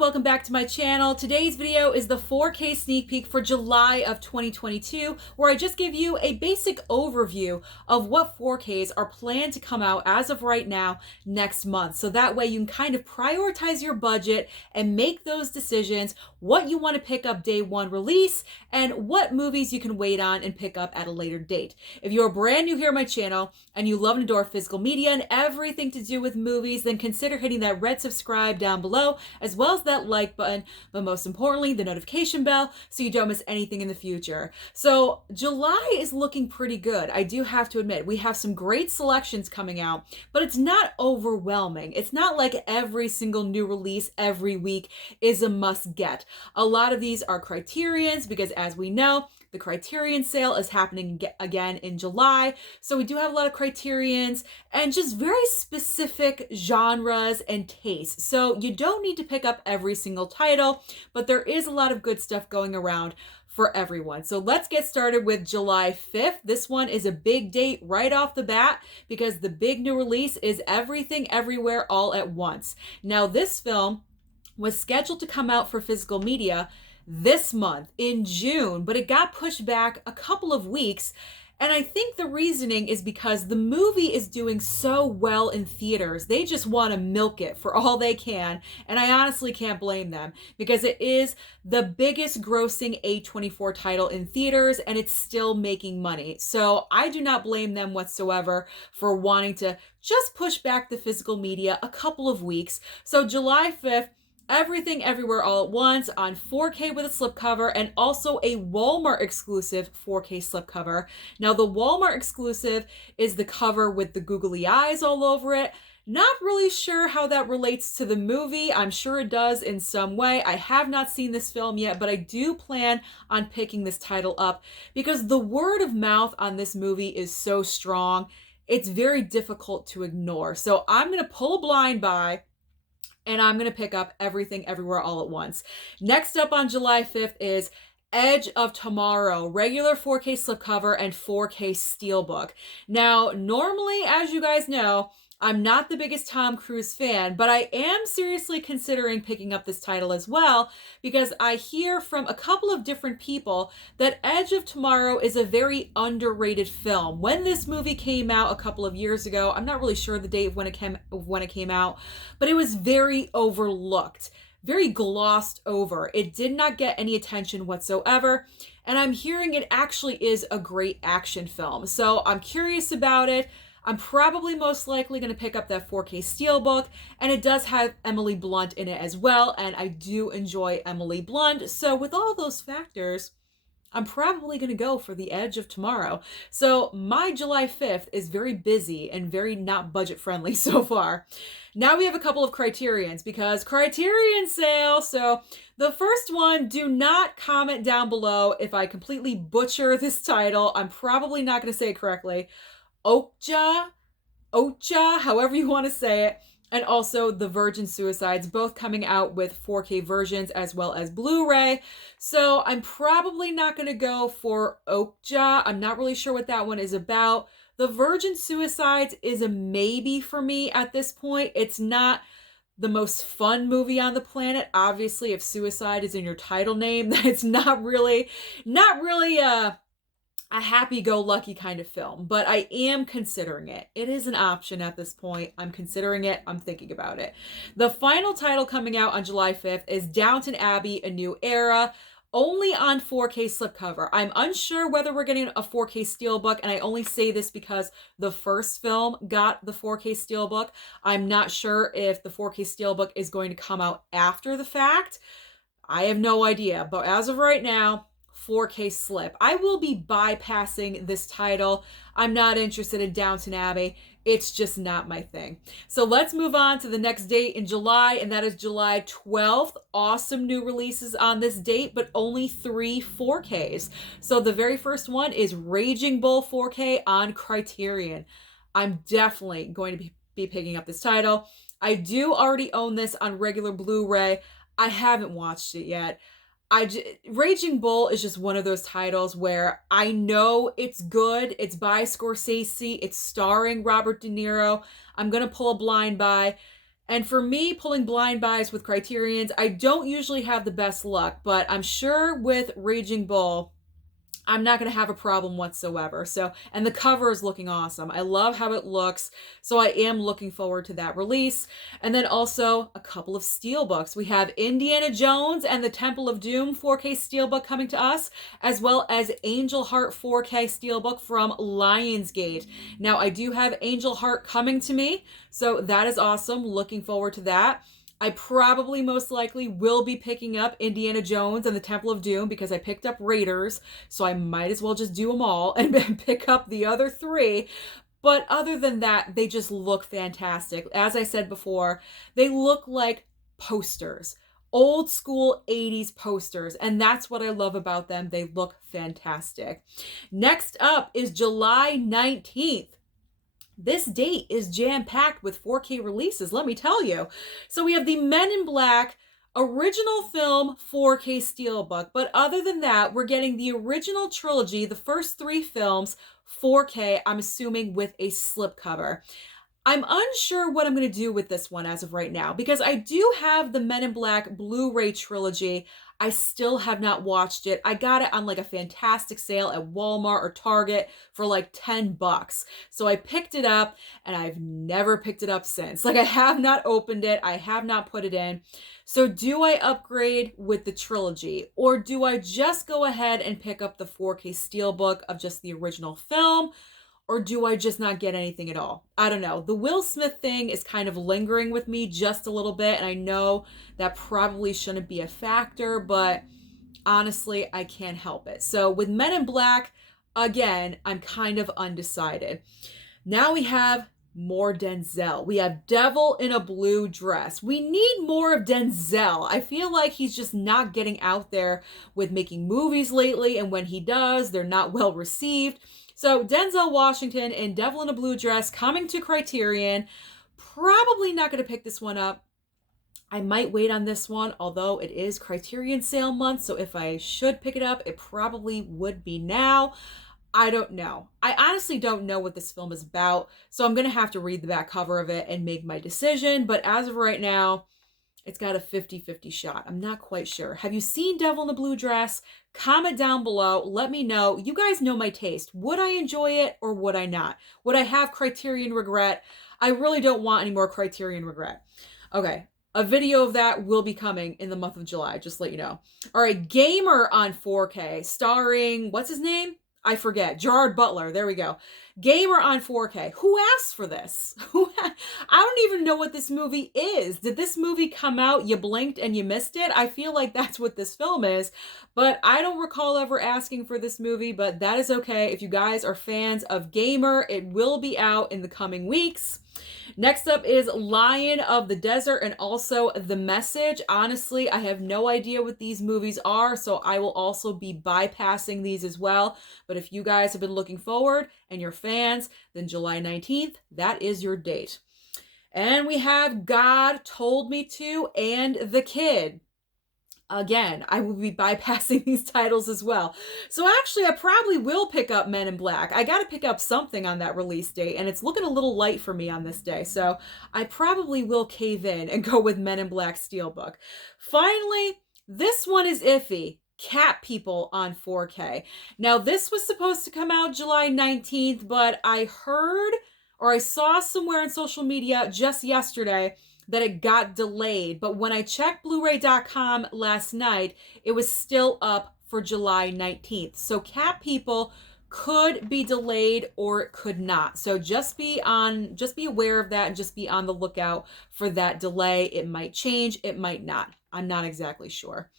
welcome back to my channel. Today's video is the 4K sneak peek for July of 2022, where I just give you a basic overview of what 4Ks are planned to come out as of right now next month. So that way you can kind of prioritize your budget and make those decisions, what you want to pick up day one release and what movies you can wait on and pick up at a later date. If you're brand new here on my channel and you love and adore physical media and everything to do with movies, then consider hitting that red subscribe down below, as well as that like button, but most importantly, the notification bell so you don't miss anything in the future. So July is looking pretty good. I do have to admit, we have some great selections coming out, but it's not overwhelming. It's not like every single new release every week is a must get. A lot of these are criterions because, as we know, the Criterion sale is happening again in July. So we do have a lot of criterions and just very specific genres and tastes. So you don't need to pick up every single title, but there is a lot of good stuff going around for everyone. So let's get started with July 5th. This one is a big date right off the bat because the big new release is Everything Everywhere All at Once. Now, this film was scheduled to come out for physical media this month in June, but it got pushed back a couple of weeks. And I think the reasoning is because the movie is doing so well in theaters. They just want to milk it for all they can. And I honestly can't blame them because it is the biggest grossing A24 title in theaters and it's still making money. So I do not blame them whatsoever for wanting to just push back the physical media a couple of weeks. So July 5th, Everything Everywhere All at Once on 4K with a slipcover and also a Walmart exclusive 4K slipcover. Now, the Walmart exclusive is the cover with the googly eyes all over it. Not really sure how that relates to the movie. I'm sure it does in some way. I have not seen this film yet, but I do plan on picking this title up because the word of mouth on this movie is so strong. It's very difficult to ignore. So I'm going to pull a blind buy and I'm going to pick up Everything Everywhere All at Once. Next up on July 5th is Edge of Tomorrow, regular 4K slipcover and 4K Steelbook. Now, normally, as you guys know, I'm not the biggest Tom Cruise fan, but I am seriously considering picking up this title as well because I hear from a couple of different people that Edge of Tomorrow is a very underrated film. When this movie came out a couple of years ago, I'm not really sure the date of when it came out, but it was very overlooked, very glossed over. It did not get any attention whatsoever, and I'm hearing it actually is a great action film. So I'm curious about it. I'm probably most likely going to pick up that 4K Steelbook, and it does have Emily Blunt in it as well, and I do enjoy Emily Blunt. So with all those factors, I'm probably going to go for the Edge of Tomorrow. So my July 5th is very busy and very not budget friendly so far. Now we have a couple of criterions because Criterion sale. So the first one, do not comment down below if I completely butcher this title. I'm probably not going to say it correctly. Okja, however you want to say it, and also The Virgin Suicides, both coming out with 4K versions as well as Blu-ray. So I'm probably not going to go for Okja. I'm not really sure what that one is about. The Virgin Suicides is a maybe for me at this point. It's not the most fun movie on the planet. Obviously, if suicide is in your title name, that's not really a happy-go-lucky kind of film, but I am considering it. It is an option at this point. I'm considering it. I'm thinking about it. The final title coming out on July 5th is Downton Abbey, A New Era, only on 4K slipcover. I'm unsure whether we're getting a 4K Steelbook, and I only say this because the first film got the 4K Steelbook. I'm not sure if the 4K Steelbook is going to come out after the fact. I have no idea, but as of right now, 4K slip. I will be bypassing this title. I'm not interested in Downton Abbey. It's just not my thing. So let's move on to the next date in July, and that is July 12th. Awesome new releases on this date, but only 3 4Ks. So the very first one is Raging Bull 4K on Criterion. I'm definitely going to be picking up this title. I do already own this on regular Blu-ray. I haven't watched it yet. Raging Bull is just one of those titles where I know it's good. It's by Scorsese. It's starring Robert De Niro. I'm going to pull a blind buy. And for me, pulling blind buys with Criterions, I don't usually have the best luck, but I'm sure with Raging Bull, I'm not going to have a problem whatsoever. So, and the cover is looking awesome. I love how it looks. So I am looking forward to that release. And then also a couple of Steelbooks. We have Indiana Jones and the Temple of Doom 4K Steelbook coming to us, as well as Angel Heart 4K Steelbook from Lionsgate. Now, I do have Angel Heart coming to me, so that is awesome. Looking forward to that. I probably most likely will be picking up Indiana Jones and the Temple of Doom because I picked up Raiders, so I might as well just do them all and pick up the other three. But other than that, they just look fantastic. As I said before, they look like posters, old school 80s posters, and that's what I love about them. They look fantastic. Next up is July 19th. This date is jam-packed with 4K releases, let me tell you. So we have the Men in Black original film 4K Steelbook, but other than that, we're getting the original trilogy, the first 3 films, 4K, I'm assuming with a slipcover. I'm unsure what I'm going to do with this one as of right now, because I do have the Men in Black Blu-ray trilogy. I still have not watched it. I got it on like a fantastic sale at Walmart or Target for like $10. So I picked it up and I've never picked it up since. Like I have not opened it. I have not put it in. So do I upgrade with the trilogy, or do I just go ahead and pick up the 4K Steelbook of just the original film? Or do I just not get anything at all? I don't know. The Will Smith thing is kind of lingering with me just a little bit. And I know that probably shouldn't be a factor, but honestly, I can't help it. So with Men in Black, again, I'm kind of undecided. Now we have more Denzel. We have Devil in a Blue Dress. We need more of Denzel. I feel like he's just not getting out there with making movies lately. And when he does, they're not well received. So Denzel Washington in Devil in a Blue Dress coming to Criterion. Probably not going to pick this one up. I might wait on this one, although it is Criterion sale month. So if I should pick it up, it probably would be now. I don't know. I honestly don't know what this film is about. So I'm going to have to read the back cover of it and make my decision. But as of right now, it's got a 50-50 shot. I'm not quite sure. Have you seen Devil in the Blue Dress? Comment down below. Let me know. You guys know my taste. Would I enjoy it or would I not? Would I have Criterion regret? I really don't want any more Criterion regret. Okay. A video of that will be coming in the month of July. Just to let you know. All right. Gamer on 4K starring, what's his name? I forget. Gerard Butler. There we go. Gamer on 4K. Who asked for this? I don't even know what this movie is. Did this movie come out, you blinked and you missed it? I feel like that's what this film is, but I don't recall ever asking for this movie, but that is okay. If you guys are fans of Gamer, it will be out in the coming weeks. Next up is Lion of the Desert and also The Message. Honestly, I have no idea what these movies are, so I will also be bypassing these as well. But if you guys have been looking forward and you're fans, then July 19th, that is your date. And we have God Told Me To and The Kid. Again, I will be bypassing these titles as well. So actually, I probably will pick up Men in Black. I got to pick up something on that release date, and it's looking a little light for me on this day. So I probably will cave in and go with Men in Black Steelbook. Finally, this one is iffy. Cat People on 4K. Now, this was supposed to come out July 19th, but I heard or I saw somewhere on social media just yesterday that it got delayed. But when I checked blu-ray.com last night, it was still up for July 19th. So Cat People could be delayed or it could not. So just be aware of that and just be on the lookout for that delay. It might change, it might not. I'm not exactly sure.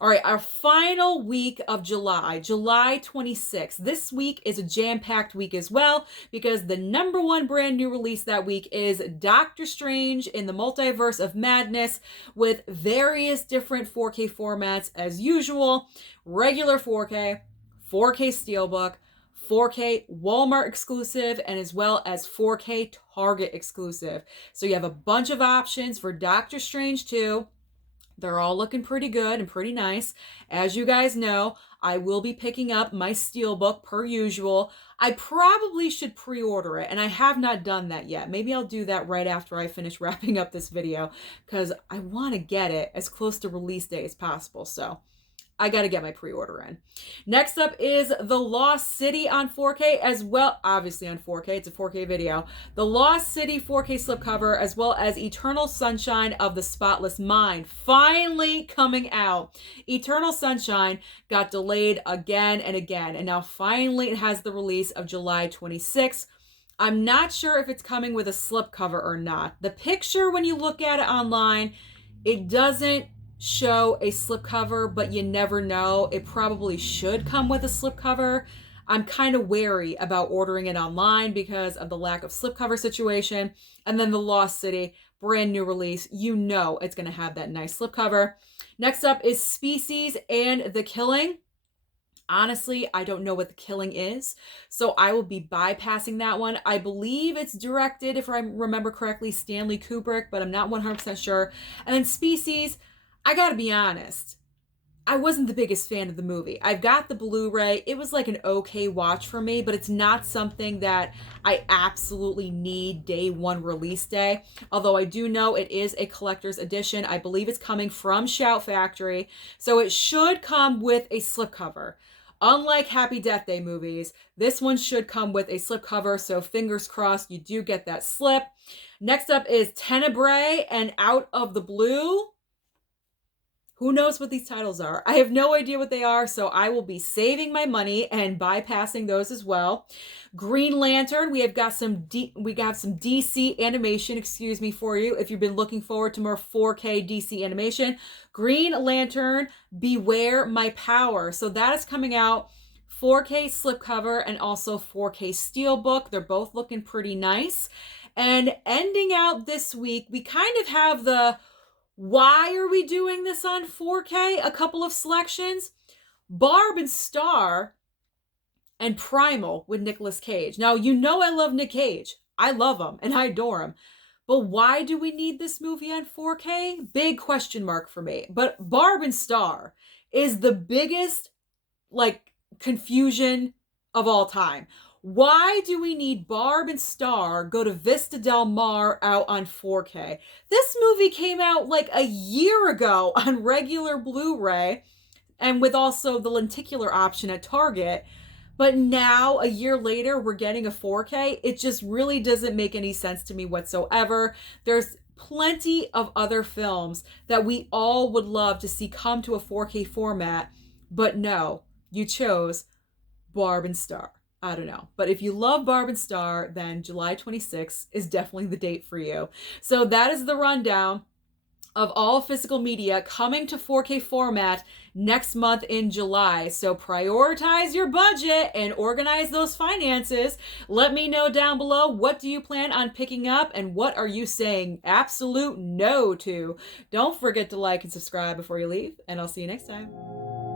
All right, our final week of July, July 26th. This week is a jam-packed week as well because the #1 brand new release that week is Doctor Strange in the Multiverse of Madness with various different 4K formats as usual. Regular 4K, 4K Steelbook, 4K Walmart exclusive, and as well as 4K Target exclusive. So you have a bunch of options for Doctor Strange 2. They're all looking pretty good and pretty nice. As you guys know, I will be picking up my Steelbook per usual. I probably should pre-order it, and I have not done that yet. Maybe I'll do that right after I finish wrapping up this video, because I want to get it as close to release day as possible. So I got to get my pre-order in. Next up is The Lost City on 4K as well. Obviously on 4K, it's a 4K video. The Lost City 4K slipcover, as well as Eternal Sunshine of the Spotless Mind, finally coming out. Eternal Sunshine got delayed again and again, and now finally it has the release of July 26th. I'm not sure if it's coming with a slipcover or not. The picture, when you look at it online, it doesn't show a slipcover, but you never know. It probably should come with a slipcover. I'm kind of wary about ordering it online because of the lack of slipcover situation. And then The Lost City, brand new release. You know it's going to have that nice slipcover. Next up is Species and The Killing. Honestly, I don't know what The Killing is, so I will be bypassing that one. I believe it's directed, if I remember correctly, Stanley Kubrick, but I'm not 100% sure. And then Species, I gotta be honest, I wasn't the biggest fan of the movie. I've got the Blu-ray. It was like an okay watch for me, but it's not something that I absolutely need day one release day. Although I do know it is a collector's edition. I believe it's coming from Shout Factory, so it should come with a slipcover. Unlike Happy Death Day movies, this one should come with a slipcover, so fingers crossed you do get that slip. Next up is Tenebrae and Out of the Blue. Who knows what these titles are? I have no idea what they are, so I will be saving my money and bypassing those as well. Green Lantern, we have got some DC animation, for you if you've been looking forward to more 4K DC animation. Green Lantern, Beware My Power. So that is coming out 4K slipcover and also 4K steelbook. They're both looking pretty nice. And ending out this week, we kind of have the why are we doing this on 4K? A couple of selections. Barb and Star and Primal with Nicolas Cage. Now, you know I love Nick Cage. I love him and I adore him. But why do we need this movie on 4K? Big question mark for me. But Barb and Star is the biggest, confusion of all time. Why do we need Barb and Star go to Vista Del Mar out on 4K? This movie came out like a year ago on regular Blu-ray and with also the lenticular option at Target. But now, a year later, we're getting a 4K. It just really doesn't make any sense to me whatsoever. There's plenty of other films that we all would love to see come to a 4K format. But no, you chose Barb and Star. I don't know. But if you love Barb and Star, then July 26th is definitely the date for you. So that is the rundown of all physical media coming to 4K format next month in July. So prioritize your budget and organize those finances. Let me know down below, what do you plan on picking up and what are you saying absolute no to? Don't forget to like and subscribe before you leave, and I'll see you next time.